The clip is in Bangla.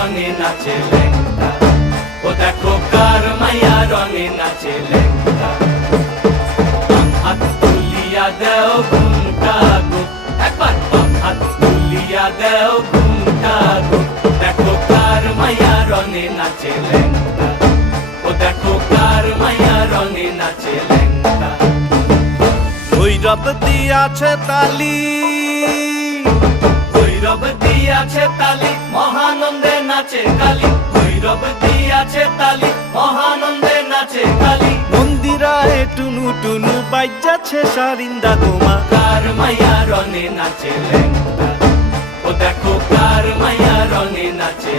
রঙে নাচে লেঙ্গা। ও দেখো কার মাইয়া রঙে নাচে লেঙ্গা। হাত তুলিয়া দেও ঘুমটা গো। একবার হাত তুলিয়া দেও ঘুমটা গো। দেখো কার নাচে ও দেখো কার নাচে দিয়াছে তালি। নাচে কালী ভৈরব দিয়াছে তালি মহানন্দে নাচে কালী। মন্দিরায় টুনু টুনু বাজ্যাছে সারিন্দা তোমা। কার মায়া রনে নাচে লেঙ্গা ও দেখো কার মায়া রনে নাচে